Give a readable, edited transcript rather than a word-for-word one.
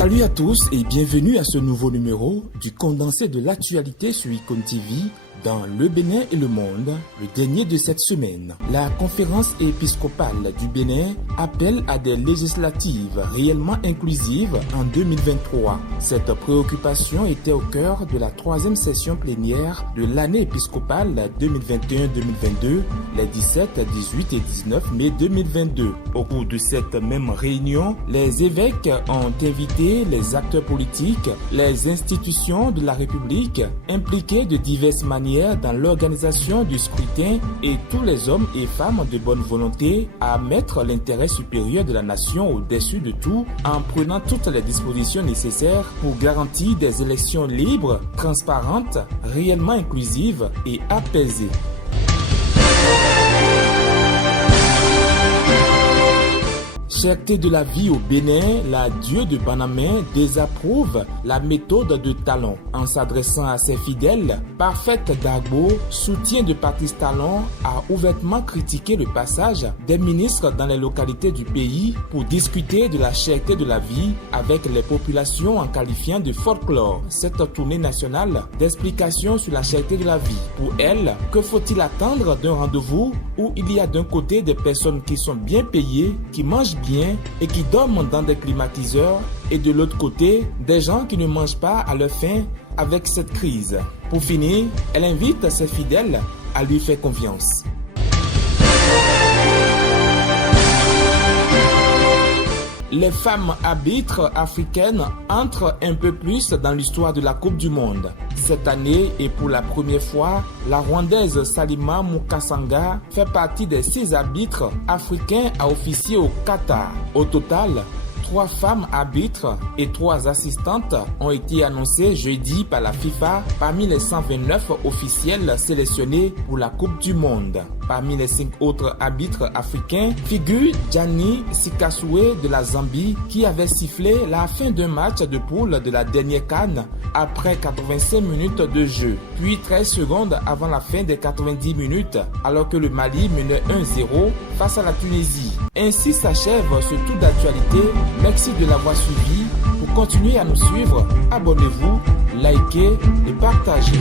Salut à tous et bienvenue à ce nouveau numéro du condensé de l'actualité sur Icon TV dans le Bénin et le monde, le dernier de cette semaine. La conférence épiscopale du Bénin appelle à des législatives réellement inclusives en 2023. Cette préoccupation était au cœur de la troisième session plénière de l'année épiscopale 2021-2022, les 17, 18 et 19 mai 2022. Au cours de cette même réunion, les évêques ont invité les acteurs politiques, les institutions de la République impliqués de diverses manières dans l'organisation du scrutin et tous les hommes et femmes de bonne volonté à mettre l'intérêt supérieur de la nation au-dessus de tout en prenant toutes les dispositions nécessaires pour garantir des élections libres, transparentes, réellement inclusives et apaisées. Cherté de la vie au Bénin, la Dieu de Banamé désapprouve la méthode de Talon. En s'adressant à ses fidèles, Parfaite Dagbo, soutien de Patrice Talon, a ouvertement critiqué le passage des ministres dans les localités du pays pour discuter de la cherté de la vie avec les populations en qualifiant de folklore cette tournée nationale d'explications sur la cherté de la vie. Pour elle, que faut-il attendre d'un rendez-vous où il y a d'un côté des personnes qui sont bien payées, qui mangent bien et qui dorment dans des climatiseurs et de l'autre côté, des gens qui ne mangent pas à leur faim avec cette crise. Pour finir, elle invite ses fidèles à lui faire confiance. Les femmes arbitres africaines entrent un peu plus dans l'histoire de la Coupe du Monde. Cette année, et pour la première fois, la Rwandaise Salima Mukasanga fait partie des 6 arbitres africains à officier au Qatar. Au total, 3 femmes arbitres et 3 assistantes ont été annoncées jeudi par la FIFA parmi les 129 officiels sélectionnés pour la Coupe du Monde. Parmi les 5 autres arbitres africains figure Gianni Sikasoué de la Zambie qui avait sifflé la fin d'un match de poule de la dernière CAN après 85 minutes de jeu, puis 13 secondes avant la fin des 90 minutes alors que le Mali menait 1-0 face à la Tunisie. Ainsi s'achève ce tour d'actualité. Merci de l'avoir suivi. Pour continuer à nous suivre, abonnez-vous, likez et partagez.